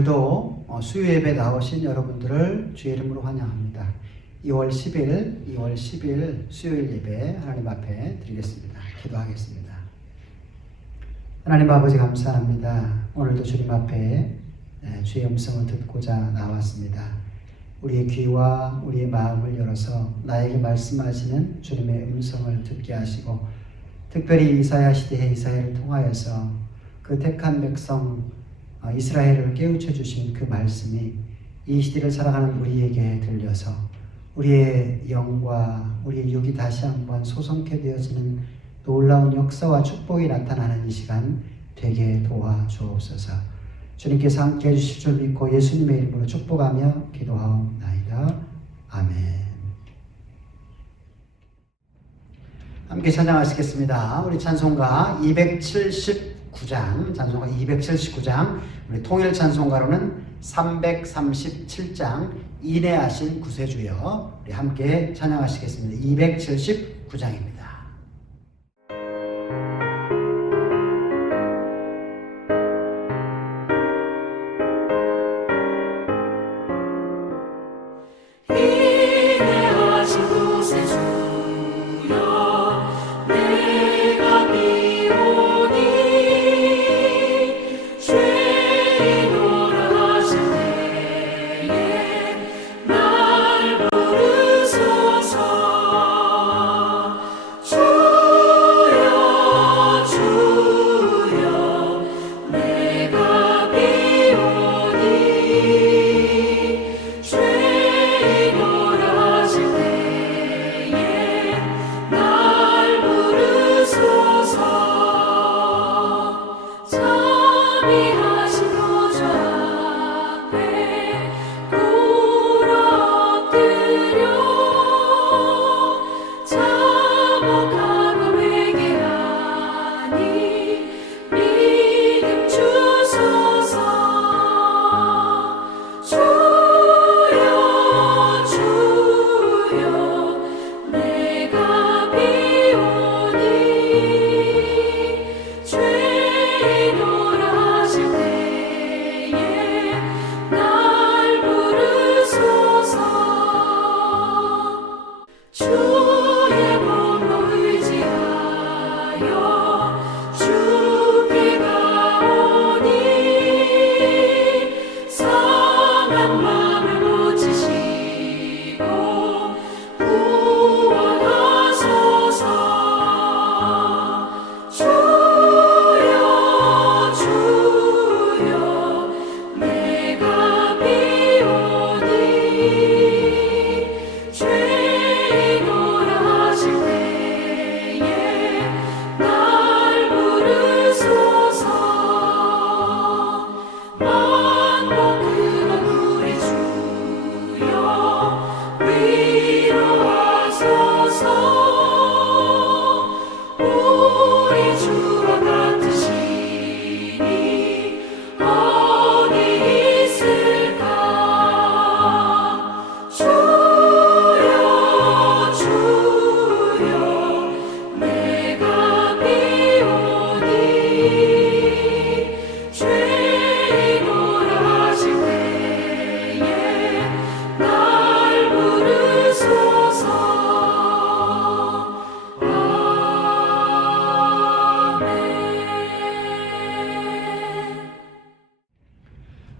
오늘도 수요 예배 나오신 여러분들을 주의 이름으로 환영합니다. 2월 10일 수요일 예배 하나님 앞에 드리겠습니다. 기도하겠습니다. 하나님 아버지 감사합니다. 오늘도 주님 앞에 주의 음성을 듣고자 나왔습니다. 우리의 귀와 우리의 마음을 열어서 나에게 말씀하시는 주님의 음성을 듣게 하시고, 특별히 이사야 시대의 이사야를 통하여서 그 택한 백성 이스라엘을 깨우쳐 주신 그 말씀이 이 시대를 살아가는 우리에게 들려서 우리의 영과 우리의 육이 다시 한번 소성케 되어지는 놀라운 역사와 축복이 나타나는 이 시간 되게 도와주옵소서. 주님께서 함께 해주실 줄 믿고 예수님의 이름으로 축복하며 기도하옵나이다. 아멘. 함께 찬양하시겠습니다. 우리 찬송가 279장, 우리 통일 찬송가로는 337장 인내하신 구세주여, 우리 함께 찬양하시겠습니다. 279장입니다.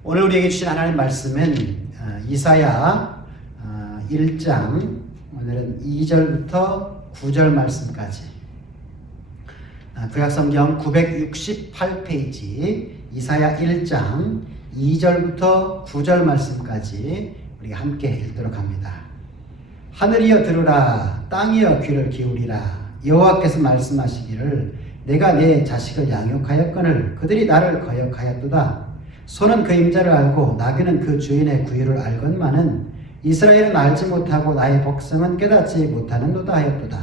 오늘 우리에게 주신 하나님 말씀은 이사야 1장, 오늘은 2절부터 9절 말씀까지, 구약성경 968페이지 이사야 1장 2절부터 9절 말씀까지 우리가 함께 읽도록 합니다. 하늘이여 들으라, 땅이여 귀를 기울이라. 여호와께서 말씀하시기를 내가 내 자식을 양육하였거늘 그들이 나를 거역하였도다. 소는 그 임자를 알고 나귀는 그 주인의 구유를 알건만은 이스라엘은 알지 못하고 나의 백성은 깨닫지 못하는도다 하였도다.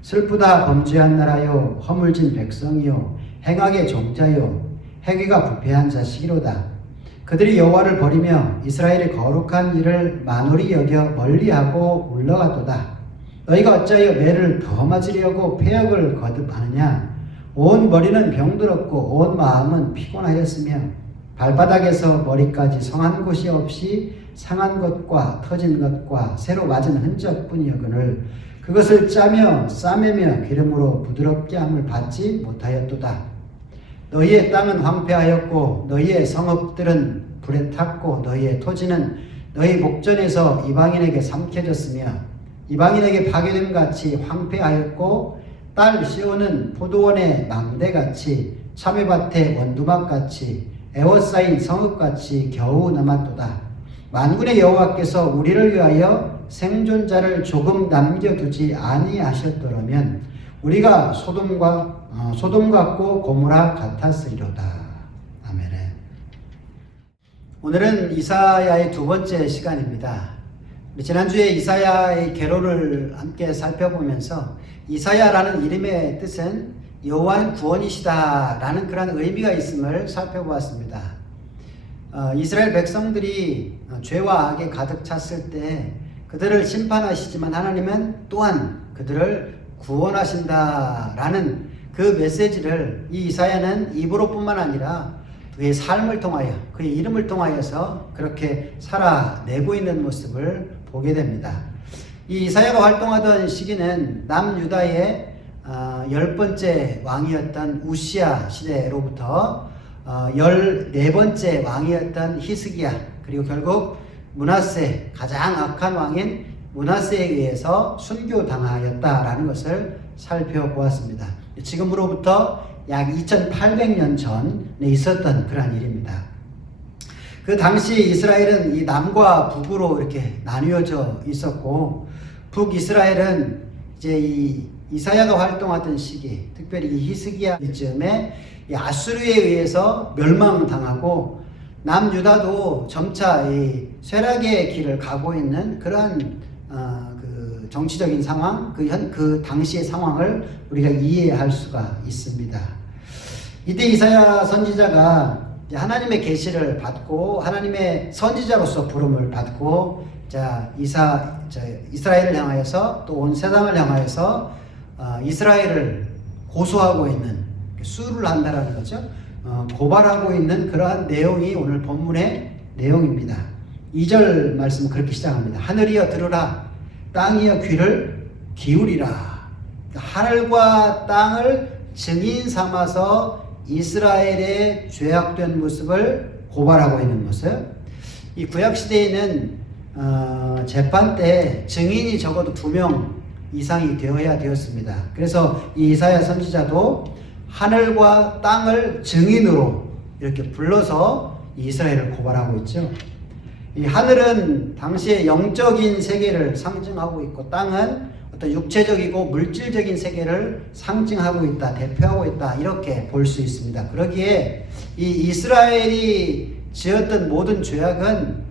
슬프다 범죄한 나라요, 허물진 백성이요, 행악의 종자요, 행위가 부패한 자식이로다. 그들이 여호와를 버리며 이스라엘의 거룩한 일을 만홀히 여겨 멀리하고 물러갔도다. 너희가 어찌하여 매를 더 맞으려고 패역을 거듭하느냐? 온 머리는 병들었고 온 마음은 피곤하였으며 발바닥에서 머리까지 성한 곳이 없이 상한 것과 터진 것과 새로 맞은 흔적뿐이여거늘 그것을 짜며 싸매며 기름으로 부드럽게 함을 받지 못하였도다. 너희의 땅은 황폐하였고 너희의 성읍들은 불에 탔고 너희의 토지는 너희 목전에서 이방인에게 삼켜졌으며 이방인에게 파괴됨 같이 황폐하였고 딸 시온은 포도원의 망대같이 참외밭의 원두막같이 에워싸인 성읍같이 겨우 남았도다. 만군의 여호와께서 우리를 위하여 생존자를 조금 남겨두지 아니하셨더라면 우리가 소돔 같고 고모라 같았으리로다. 아멘. 오늘은 이사야의 두 번째 시간입니다. 지난주에 이사야의 계로를 함께 살펴보면서 이사야라는 이름의 뜻은 여호와는 구원이시다라는 그런 의미가 있음을 살펴보았습니다. 이스라엘 백성들이 죄와 악에 가득 찼을 때 그들을 심판하시지만 하나님은 또한 그들을 구원하신다라는 그 메시지를 이 이사야는 입으로뿐만 아니라 그의 삶을 통하여 그의 이름을 통하여서 그렇게 살아내고 있는 모습을 보게 됩니다. 이 이사야가 활동하던 시기는 남유다의 10번째 왕이었던 우시야 시대로부터 14번째 왕이었던 히스기야 그리고 결국 므낫세 가장 악한 왕인 므낫세에 의해서 순교당하였다라는 것을 살펴보았습니다. 지금으로부터 약 2800년 전에 있었던 그러한 일입니다. 그 당시 이스라엘은 이 남과 북으로 이렇게 나뉘어져 있었고 북이스라엘은 이제 이 이사야가 활동하던 시기, 특별히 이 히스기야 즈음에 아수르에 의해서 멸망당하고 남유다도 점차 이 쇠락의 길을 가고 있는 그러한 그 정치적인 상황, 그 당시의 상황을 우리가 이해할 수가 있습니다. 이때 이사야 선지자가 하나님의 계시를 받고 하나님의 선지자로서 부름을 받고 이스라엘을 향하여서 또 온 세상을 향하여서 이스라엘을 고소하고 있는 수를 한다라는 거죠. 고발하고 있는 그러한 내용이 오늘 본문의 내용입니다. 2절 말씀은 그렇게 시작합니다. 하늘이여 들으라 땅이여 귀를 기울이라. 하늘과 땅을 증인 삼아서 이스라엘의 죄악된 모습을 고발하고 있는 모습. 이 구약시대에는 재판 때 증인이 적어도 2명 이상이 되어야 되었습니다. 그래서 이 이사야 선지자도 하늘과 땅을 증인으로 이렇게 불러서 이스라엘을 고발하고 있죠. 이 하늘은 당시의 영적인 세계를 상징하고 있고 땅은 어떤 육체적이고 물질적인 세계를 상징하고 있다, 대표하고 있다 이렇게 볼 수 있습니다. 그러기에 이 이스라엘이 지었던 모든 죄악은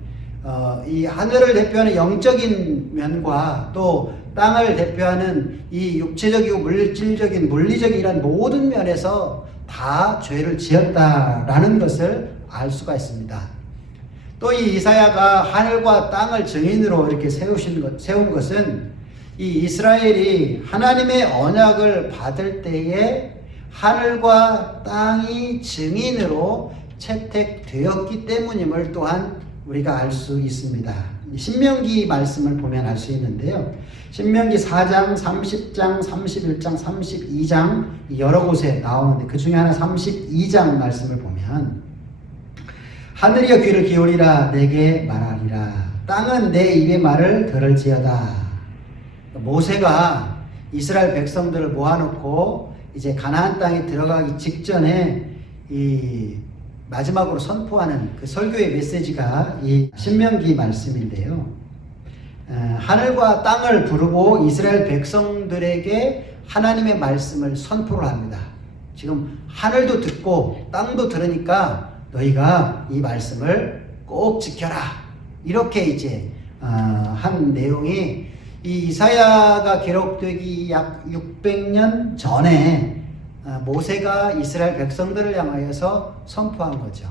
이 하늘을 대표하는 영적인 면과 또 땅을 대표하는 이 육체적이고 물질적인 물리적인 이런 모든 면에서 다 죄를 지었다라는 것을 알 수가 있습니다. 또 이 이사야가 하늘과 땅을 증인으로 이렇게 세운 것은 이 이스라엘이 하나님의 언약을 받을 때에 하늘과 땅이 증인으로 채택되었기 때문임을 또한 우리가 알 수 있습니다. 신명기 말씀을 보면 알 수 있는데요. 신명기 4장, 30장, 31장, 32장 여러 곳에 나오는데 그 중에 하나 32장 말씀을 보면 하늘이여 귀를 기울이라 내게 말하리라 땅은 내 입의 말을 들을지어다. 모세가 이스라엘 백성들을 모아놓고 이제 가나안 땅에 들어가기 직전에 이 마지막으로 선포하는 그 설교의 메시지가 이 신명기 말씀인데요. 하늘과 땅을 부르고 이스라엘 백성들에게 하나님의 말씀을 선포를 합니다. 지금 하늘도 듣고 땅도 들으니까 너희가 이 말씀을 꼭 지켜라. 이렇게 이제 한 내용이 이 이사야가 기록되기 약 600년 전에 모세가 이스라엘 백성들을 향하여서 선포한 거죠.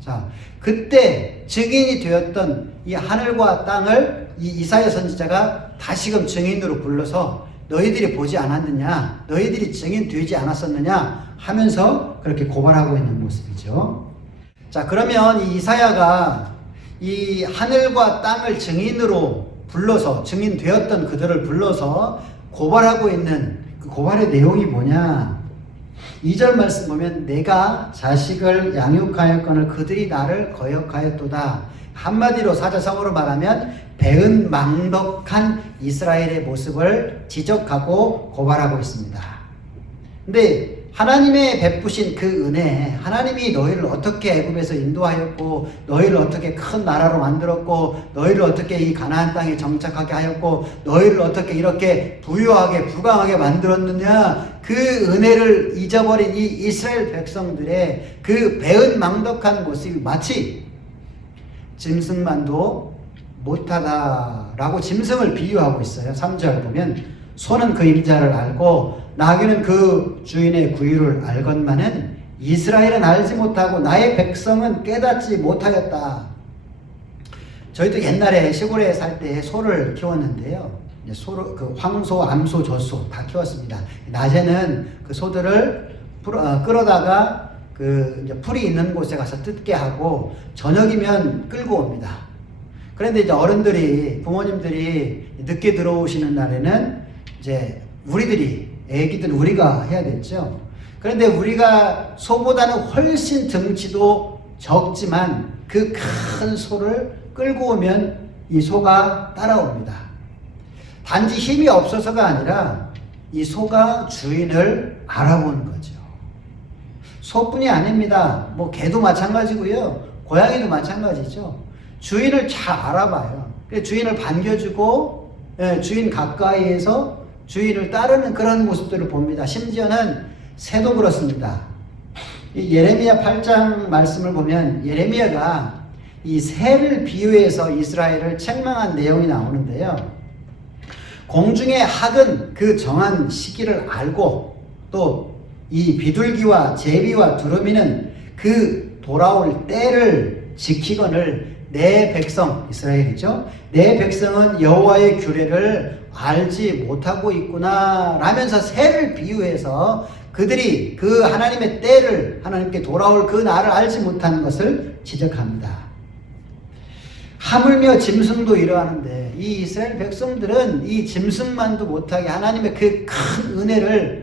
자, 그때 증인이 되었던 이 하늘과 땅을 이 이사야 선지자가 다시금 증인으로 불러서 너희들이 보지 않았느냐, 너희들이 증인 되지 않았었느냐 하면서 그렇게 고발하고 있는 모습이죠. 자, 그러면 이 이사야가 이 하늘과 땅을 증인으로 불러서, 증인되었던 그들을 불러서 고발하고 있는 그 고발의 내용이 뭐냐? 2절 말씀 보면 내가 자식을 양육하였거늘 그들이 나를 거역하였도다. 한마디로 사자성어로 말하면 배은망덕한 이스라엘의 모습을 지적하고 고발하고 있습니다. 근데 하나님의 베푸신 그 은혜, 하나님이 너희를 어떻게 애굽에서 인도하였고, 너희를 어떻게 큰 나라로 만들었고, 너희를 어떻게 이 가나안 땅에 정착하게 하였고, 너희를 어떻게 이렇게 부유하게 부강하게 만들었느냐, 그 은혜를 잊어버린 이 이스라엘 백성들의 그 배은망덕한 모습이 마치 짐승만도 못하다라고 짐승을 비유하고 있어요. 3절 보면 소는 그 일자를 알고 나귀는 그 주인의 구유를 알건만은 이스라엘은 알지 못하고 나의 백성은 깨닫지 못하였다. 저희도 옛날에 시골에 살 때 소를 키웠는데요. 소를 그 황소, 암소, 젖소 다 키웠습니다. 낮에는 그 소들을 끌어다가 그 이제 풀이 있는 곳에 가서 뜯게 하고 저녁이면 끌고 옵니다. 그런데 이제 어른들이, 부모님들이 늦게 들어오시는 날에는 이제 애기들 우리가 해야 됐죠. 그런데 우리가 소보다는 훨씬 등치도 적지만 그 큰 소를 끌고 오면 이 소가 따라옵니다. 단지 힘이 없어서가 아니라 이 소가 주인을 알아보는 거죠. 소뿐이 아닙니다. 뭐 개도 마찬가지고요. 고양이도 마찬가지죠. 주인을 잘 알아봐요. 주인을 반겨주고 주인 가까이에서 주인을 따르는 그런 모습들을 봅니다. 심지어는 새도 그렇습니다. 이 예레미야 8장 말씀을 보면 예레미야가 이 새를 비유해서 이스라엘을 책망한 내용이 나오는데요. 공중의 학은 그 정한 시기를 알고 또 이 비둘기와 제비와 두루미는 그 돌아올 때를 지키거늘 내 백성, 이스라엘이죠. 내 백성은 여호와의 규례를 알지 못하고 있구나 라면서 새를 비유해서 그들이 그 하나님의 때를, 하나님께 돌아올 그 날을 알지 못하는 것을 지적합니다. 하물며 짐승도 이러하는데 이 이스라엘 백성들은 이 짐승만도 못하게 하나님의 그 큰 은혜를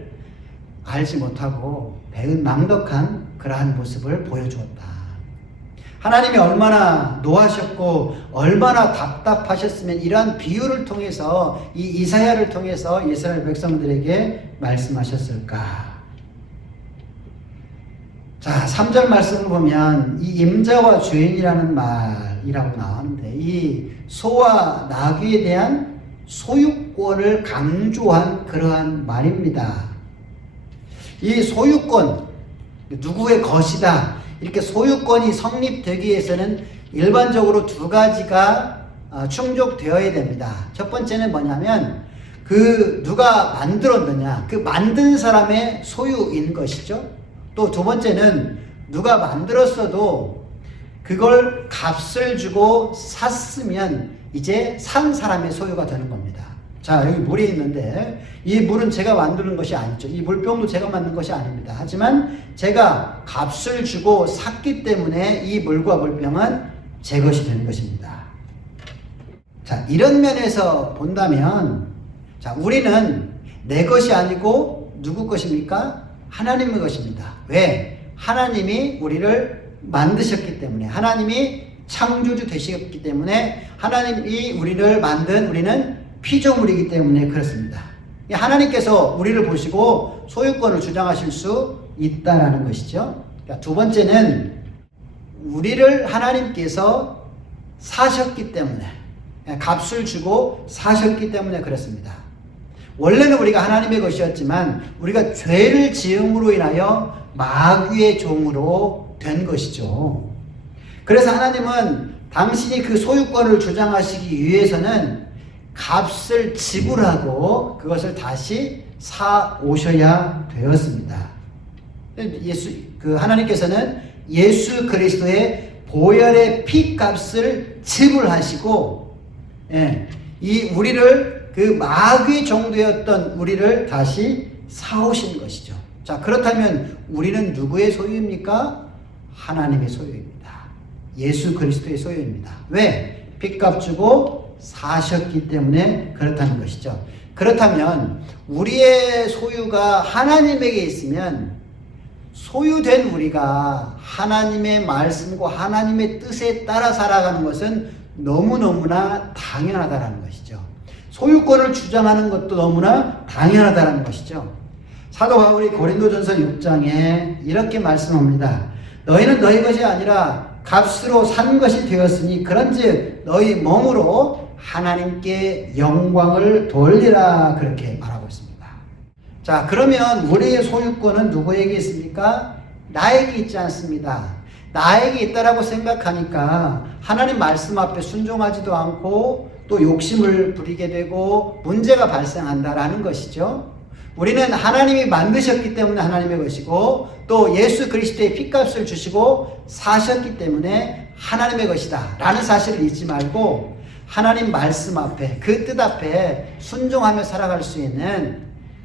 알지 못하고 배은망덕한 그러한 모습을 보여주었다. 하나님이 얼마나 노하셨고 얼마나 답답하셨으면 이러한 비유를 통해서 이 이사야를 통해서 이스라엘 백성들에게 말씀하셨을까? 자, 3절 말씀을 보면 이 임자와 주인이라는 말이라고 나오는데 이 소와 나귀에 대한 소유권을 강조한 그러한 말입니다. 이 소유권, 누구의 것이다 이렇게 소유권이 성립되기 위해서는 일반적으로 두 가지가 충족되어야 됩니다. 첫 번째는 뭐냐면 그 누가 만들었느냐, 그 만든 사람의 소유인 것이죠. 또 두 번째는 누가 만들었어도 그걸 값을 주고 샀으면 이제 산 사람의 소유가 되는 겁니다. 자, 여기 물이 있는데 이 물은 제가 만드는 것이 아니죠. 이 물병도 제가 만든 것이 아닙니다. 하지만 제가 값을 주고 샀기 때문에 이 물과 물병은 제 것이 되는 것입니다. 자, 이런 면에서 본다면 자, 우리는 내 것이 아니고 누구 것입니까? 하나님의 것입니다. 왜? 하나님이 우리를 만드셨기 때문에, 하나님이 창조주 되셨기 때문에, 하나님이 우리를 만든 우리는 피조물이기 때문에 그렇습니다. 하나님께서 우리를 보시고 소유권을 주장하실 수 있다라는 것이죠. 그러니까 두 번째는 우리를 하나님께서 사셨기 때문에, 값을 주고 사셨기 때문에 그렇습니다. 원래는 우리가 하나님의 것이었지만 우리가 죄를 지음으로 인하여 마귀의 종으로 된 것이죠. 그래서 하나님은 당신이 그 소유권을 주장하시기 위해서는 값을 지불하고 그것을 다시 사 오셔야 되었습니다. 하나님께서는 예수 그리스도의 보혈의 피값을 지불하시고, 이 우리를 그 마귀 종되었던 우리를 다시 사오신 것이죠. 자, 그렇다면 우리는 누구의 소유입니까? 하나님의 소유입니다. 예수 그리스도의 소유입니다. 왜? 빚값 주고 사셨기 때문에 그렇다는 것이죠. 그렇다면 우리의 소유가 하나님에게 있으면 소유된 우리가 하나님의 말씀과 하나님의 뜻에 따라 살아가는 것은 너무너무나 당연하다는 것이죠. 소유권을 주장하는 것도 너무나 당연하다는 것이죠. 사도 바울이 고린도전서 6장에 이렇게 말씀합니다. 너희는 너희 것이 아니라 값으로 산 것이 되었으니 그런즉 너희 몸으로 하나님께 영광을 돌리라, 그렇게 말하고 있습니다. 자, 그러면 우리의 소유권은 누구에게 있습니까? 나에게 있지 않습니다. 나에게 있다라고 생각하니까 하나님 말씀 앞에 순종하지도 않고 또 욕심을 부리게 되고 문제가 발생한다라는 것이죠. 우리는 하나님이 만드셨기 때문에 하나님의 것이고 또 예수 그리스도의 핏값을 주시고 사셨기 때문에 하나님의 것이다 라는 사실을 잊지 말고 하나님 말씀 앞에, 그 뜻 앞에 순종하며 살아갈 수 있는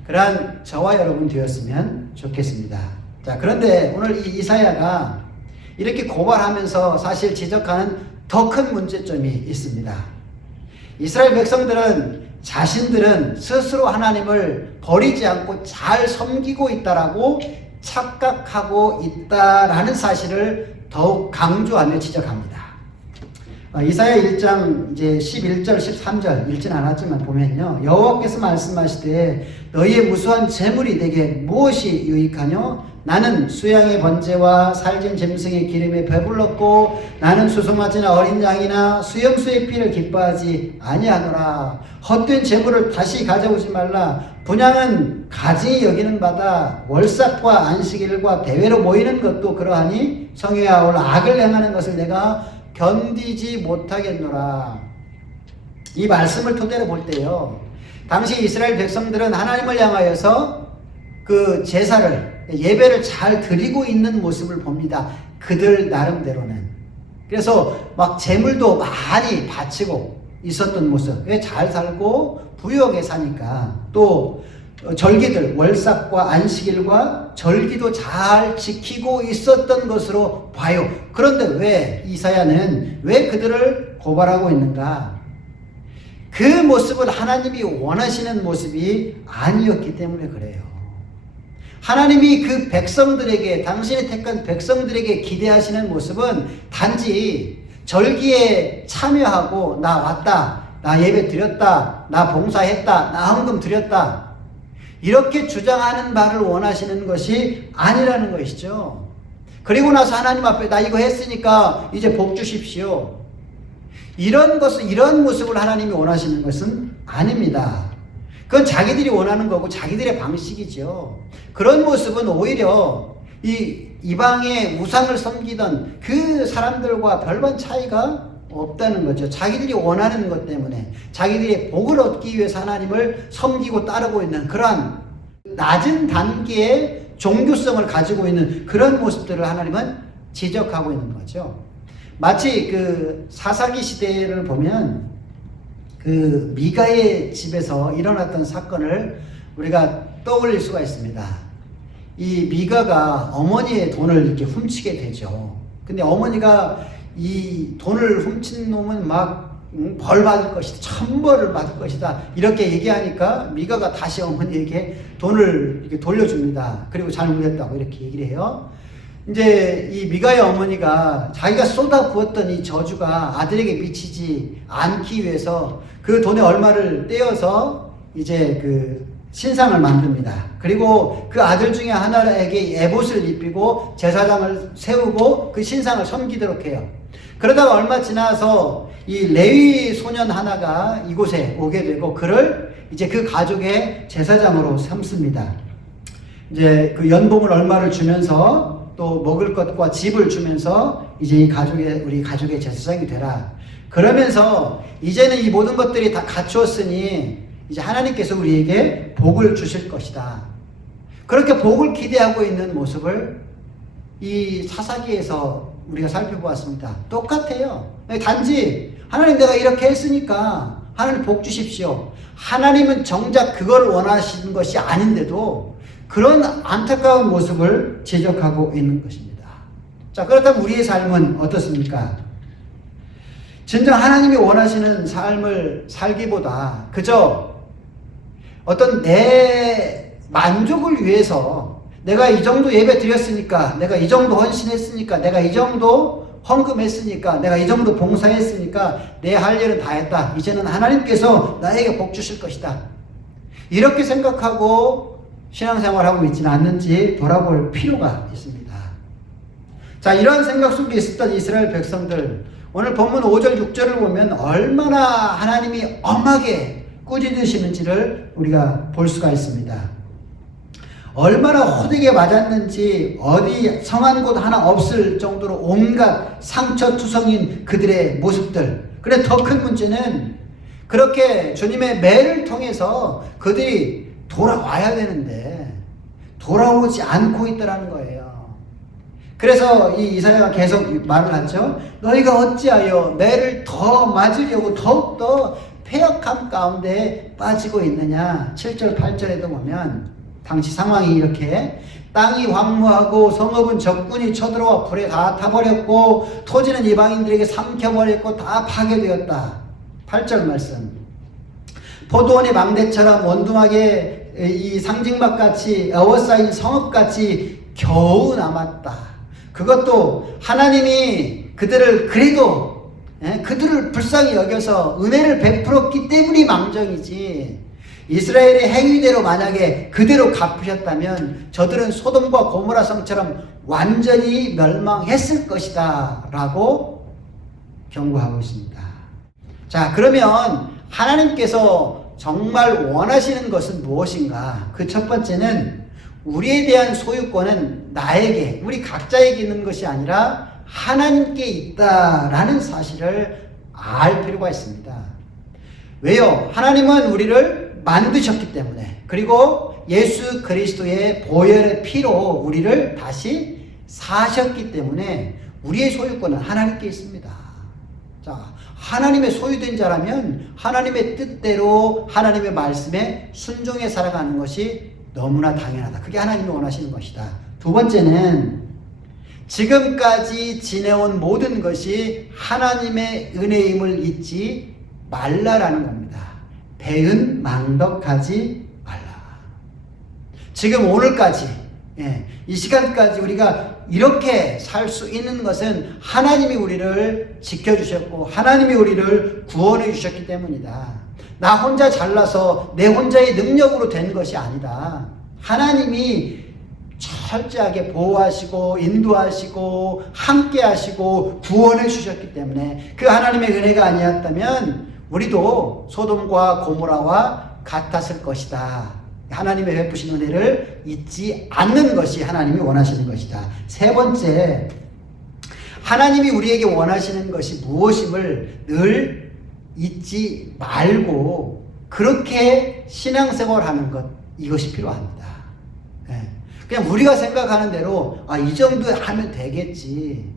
그러한 저와 여러분 되었으면 좋겠습니다. 자, 그런데 오늘 이 이사야가 이렇게 고발하면서 사실 지적하는 더 큰 문제점이 있습니다. 이스라엘 백성들은 자신들은 스스로 하나님을 버리지 않고 잘 섬기고 있다라고 착각하고 있다라는 사실을 더욱 강조하며 지적합니다. 이사야 1장 이제 11절 13절 읽진 않았지만 보면요, 여호와께서 말씀하시되 너희의 무수한 재물이 내게 무엇이 유익하뇨? 나는 수양의 번제와 살진 짐승의 기름에 배불렀고 나는 수송아지나 어린 양이나 수염수의 피를 기뻐하지 아니하노라. 헛된 재물을 다시 가져오지 말라. 분향은 가증히 여기는 바다. 월삭과 안식일과 대회로 모이는 것도 그러하니 성회와 올 악을 행하는 것을 내가 견디지 못하겠노라. 이 말씀을 토대로 볼 때요, 당시 이스라엘 백성들은 하나님을 향하여서 그 제사를, 예배를 잘 드리고 있는 모습을 봅니다. 그들 나름대로는. 그래서 막 재물도 많이 바치고 있었던 모습. 왜? 잘 살고 부유하게 사니까. 또 절기들, 월삭과 안식일과 절기도 잘 지키고 있었던 것으로 봐요. 그런데 왜 이사야는 왜 그들을 고발하고 있는가? 그 모습은 하나님이 원하시는 모습이 아니었기 때문에 그래요. 하나님이 그 백성들에게, 당신이 택한 백성들에게 기대하시는 모습은 단지 절기에 참여하고 나 왔다, 나 예배 드렸다, 나 봉사했다, 나 헌금 드렸다, 이렇게 주장하는 바를 원하시는 것이 아니라는 것이죠. 그리고 나서 하나님 앞에 나 이거 했으니까 이제 복 주십시오, 이런 모습을 하나님이 원하시는 것은 아닙니다. 그건 자기들이 원하는 거고 자기들의 방식이죠. 그런 모습은 오히려 이 이방의 우상을 섬기던 그 사람들과 별반 차이가 없다는 거죠. 자기들이 원하는 것 때문에 자기들이 복을 얻기 위해서 하나님을 섬기고 따르고 있는 그러한 낮은 단계의 종교성을 가지고 있는 그런 모습들을 하나님은 지적하고 있는 거죠. 마치 그 사사기 시대를 보면 그 미가의 집에서 일어났던 사건을 우리가 떠올릴 수가 있습니다. 이 미가가 어머니의 돈을 이렇게 훔치게 되죠. 근데 어머니가 이 돈을 훔친 놈은 막 벌 받을 것이다, 천벌을 받을 것이다, 이렇게 얘기하니까 미가가 다시 어머니에게 돈을 이렇게 돌려줍니다. 그리고 잘못했다고 이렇게 얘기를 해요. 이제 이 미가의 어머니가 자기가 쏟아 부었던 이 저주가 아들에게 미치지 않기 위해서 그 돈의 얼마를 떼어서 이제 그 신상을 만듭니다. 그리고 그 아들 중에 하나에게 에봇을 입히고 제사장을 세우고 그 신상을 섬기도록 해요. 그러다가 얼마 지나서 이 레위 소년 하나가 이곳에 오게 되고 그를 이제 그 가족의 제사장으로 삼습니다. 이제 그 연봉을 얼마를 주면서 또 먹을 것과 집을 주면서 이제 우리 가족의 제사장이 되라. 그러면서 이제는 이 모든 것들이 다 갖추었으니 이제 하나님께서 우리에게 복을 주실 것이다. 그렇게 복을 기대하고 있는 모습을 이 사사기에서 우리가 살펴보았습니다. 똑같아요. 단지 하나님 내가 이렇게 했으니까 하나님 복 주십시오. 하나님은 정작 그걸 원하시는 것이 아닌데도 그런 안타까운 모습을 지적하고 있는 것입니다. 자, 그렇다면 우리의 삶은 어떻습니까? 진정 하나님이 원하시는 삶을 살기보다 그저 어떤 내 만족을 위해서 내가 이 정도 예배 드렸으니까, 내가 이 정도 헌신했으니까, 내가 이 정도 헌금했으니까, 내가 이 정도 봉사했으니까 내 할 일은 다 했다. 이제는 하나님께서 나에게 복 주실 것이다. 이렇게 생각하고 신앙생활하고 있지는 않는지 돌아볼 필요가 있습니다. 자, 이러한 생각 속에 있었던 이스라엘 백성들, 오늘 본문 5절 6절을 보면 얼마나 하나님이 엄하게 꾸짖으시는지를 우리가 볼 수가 있습니다. 얼마나 호되게 맞았는지 어디 성한 곳 하나 없을 정도로 온갖 상처투성인 그들의 모습들. 그래, 더 큰 문제는 그렇게 주님의 매를 통해서 그들이 돌아와야 되는데 돌아오지 않고 있더라는 거예요. 그래서 이 이사야가 계속 말을 하죠. 너희가 어찌하여 매를 더 맞으려고 더욱더 패역함 가운데 빠지고 있느냐. 7절 8절에도 보면 당시 상황이 이렇게 땅이 황무하고 성읍은 적군이 쳐들어와 불에 다 타버렸고 토지는 이방인들에게 삼켜버렸고 다 파괴되었다. 8절 말씀. 포도원이 망대처럼 원두막에 이 상징막같이 에워싸인 성읍같이 겨우 남았다. 그것도 하나님이 그들을 그래도 그들을 불쌍히 여겨서 은혜를 베풀었기 때문이 망정이지, 이스라엘의 행위대로 만약에 그대로 갚으셨다면 저들은 소돔과 고모라 성처럼 완전히 멸망했을 것이다 라고 경고하고 있습니다. 자, 그러면 하나님께서 정말 원하시는 것은 무엇인가? 그 첫 번째는 우리에 대한 소유권은 나에게, 우리 각자에게 있는 것이 아니라 하나님께 있다라는 사실을 알 필요가 있습니다. 왜요? 하나님은 우리를 만드셨기 때문에, 그리고 예수 그리스도의 보혈의 피로 우리를 다시 사셨기 때문에 우리의 소유권은 하나님께 있습니다. 자, 하나님의 소유된 자라면 하나님의 뜻대로 하나님의 말씀에 순종해 살아가는 것이 너무나 당연하다. 그게 하나님이 원하시는 것이다. 두 번째는 지금까지 지내온 모든 것이 하나님의 은혜임을 잊지 말라라는 겁니다. 배은망덕하지 말라. 지금 오늘까지, 이 시간까지 우리가 이렇게 살 수 있는 것은 하나님이 우리를 지켜주셨고 하나님이 우리를 구원해 주셨기 때문이다. 나 혼자 잘나서 내 혼자의 능력으로 된 것이 아니다. 하나님이 철저하게 보호하시고 인도하시고 함께 하시고 구원해 주셨기 때문에, 그 하나님의 은혜가 아니었다면 우리도 소돔과 고모라와 같았을 것이다. 하나님의 베푸신 은혜를 잊지 않는 것이 하나님이 원하시는 것이다. 세 번째, 하나님이 우리에게 원하시는 것이 무엇임을 늘 잊지 말고 그렇게 신앙생활하는 것, 이것이 필요합니다. 그냥 우리가 생각하는 대로 이 정도 하면 되겠지,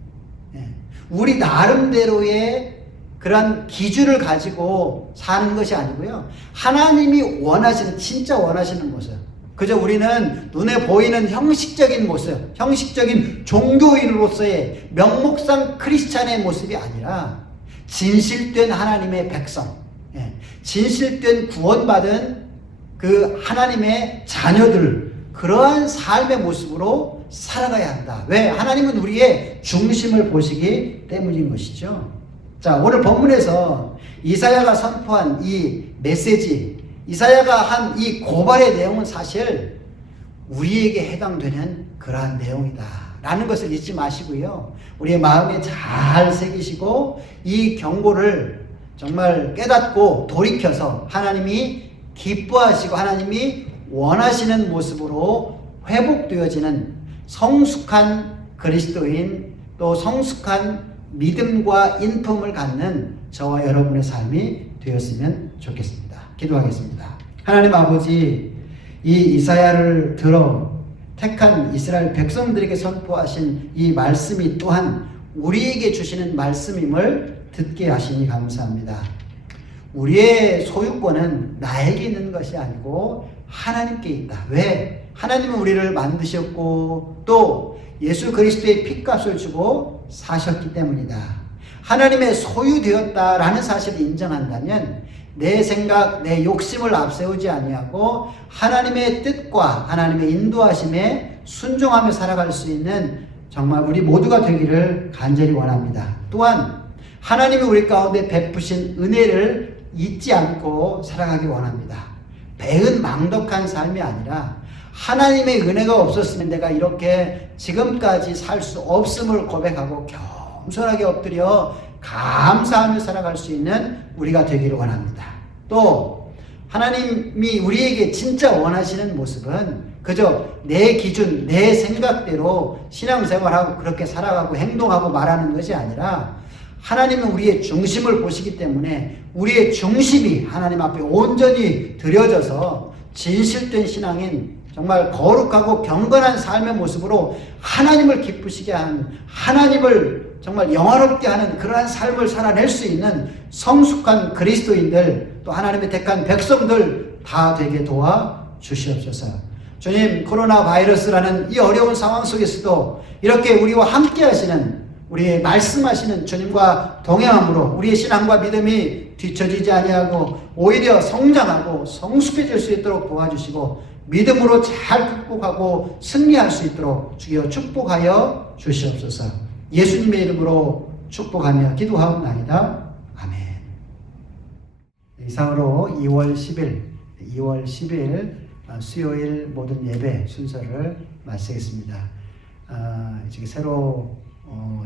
우리 나름대로의 그런 기준을 가지고 사는 것이 아니고요, 하나님이 원하시는, 진짜 원하시는 모습, 그저 우리는 눈에 보이는 형식적인 모습, 형식적인 종교인으로서의 명목상 크리스찬의 모습이 아니라 진실된 하나님의 백성, 진실된 구원받은 그 하나님의 자녀들, 그러한 삶의 모습으로 살아가야 한다. 왜? 하나님은 우리의 중심을 보시기 때문인 것이죠. 자, 오늘 본문에서 이사야가 선포한 이 메시지, 이사야가 한 이 고발의 내용은 사실 우리에게 해당되는 그러한 내용이다 라는 것을 잊지 마시고요, 우리의 마음에 잘 새기시고 이 경고를 정말 깨닫고 돌이켜서 하나님이 기뻐하시고 하나님이 원하시는 모습으로 회복되어지는 성숙한 그리스도인, 또 성숙한 믿음과 인품을 갖는 저와 여러분의 삶이 되었으면 좋겠습니다. 기도하겠습니다. 하나님 아버지, 이 이사야를 들어 택한 이스라엘 백성들에게 선포하신 이 말씀이 또한 우리에게 주시는 말씀임을 듣게 하시니 감사합니다. 우리의 소유권은 나에게 있는 것이 아니고 하나님께 있다. 왜? 하나님은 우리를 만드셨고 또 예수 그리스도의 핏값을 주고 사셨기 때문이다. 하나님의 소유되었다라는 사실을 인정한다면 내 생각, 내 욕심을 앞세우지 아니하고 하나님의 뜻과 하나님의 인도하심에 순종하며 살아갈 수 있는 정말 우리 모두가 되기를 간절히 원합니다. 또한 하나님이 우리 가운데 베푸신 은혜를 잊지 않고 살아가기 원합니다. 배은망덕한 삶이 아니라 하나님의 은혜가 없었으면 내가 이렇게 지금까지 살 수 없음을 고백하고 겸손하게 엎드려 감사하며 살아갈 수 있는 우리가 되기를 원합니다. 또 하나님이 우리에게 진짜 원하시는 모습은 그저 내 기준, 내 생각대로 신앙생활하고 그렇게 살아가고 행동하고 말하는 것이 아니라 하나님은 우리의 중심을 보시기 때문에 우리의 중심이 하나님 앞에 온전히 드려져서 진실된 신앙인 정말 거룩하고 경건한 삶의 모습으로 하나님을 기쁘시게 하는, 하나님을 정말 영화롭게 하는 그러한 삶을 살아낼 수 있는 성숙한 그리스도인들, 또 하나님의 택한 백성들 다 되게 도와 주시옵소서. 주님, 코로나 바이러스라는 이 어려운 상황 속에서도 이렇게 우리와 함께 하시는, 우리의 말씀하시는 주님과 동행함으로 우리의 신앙과 믿음이 뒤처지지 아니하고 오히려 성장하고 성숙해질 수 있도록 도와주시고 믿음으로 잘 극복하고 승리할 수 있도록 주여 축복하여 주시옵소서. 예수님의 이름으로 축복하며 기도하옵나이다. 아멘. 이상으로 2월 10일 수요일 모든 예배 순서를 마치겠습니다. 지금 새로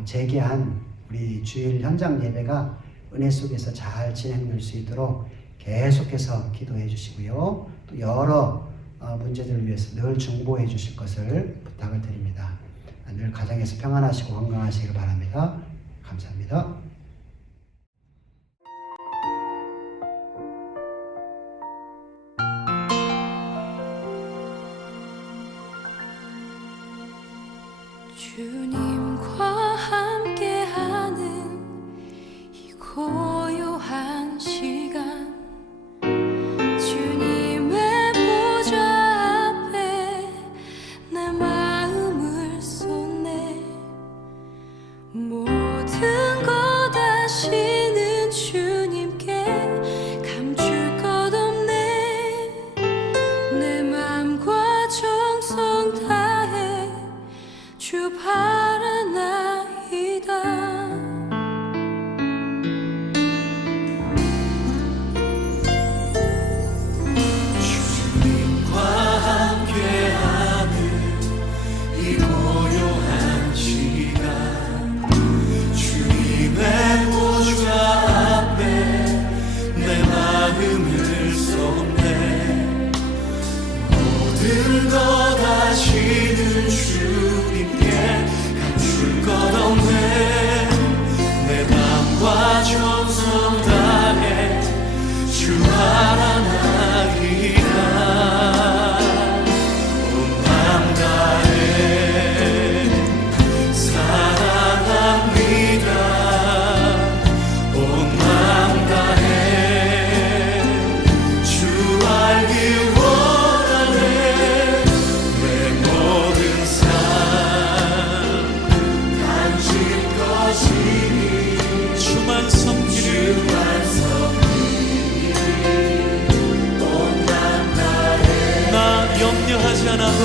재개한 우리 주일 현장 예배가 은혜 속에서 잘 진행될 수 있도록 계속해서 기도해 주시고요. 또 여러 문제들을 위해서 늘 중보해 주실 것을 부탁을 드립니다. 늘 가정에서 평안하시고 건강하시길 바랍니다. 감사합니다. 주님과 함께하는 이 고요한 시간, 주님의 보좌 앞에 내 마음을 쏟네. 모든 것 아시는 주님께 감출 것 없네. 내 맘과 정성 다해 주 바라나이다. 주님과 함께하는 이 고요한 시간, 주님의 보좌 앞에 내 마음을 쏟네. 모든 것 아시는 주님께 감출 것 없네. 내 맘과 정성 다해 주 바라나이다. 온 맘 다해 사랑합니다. 온 맘 다해 주 알길 원하네. 내 모든 삶 당신 것이니 주만 섬기리. 온 맘 다해 나 염려하지 않아도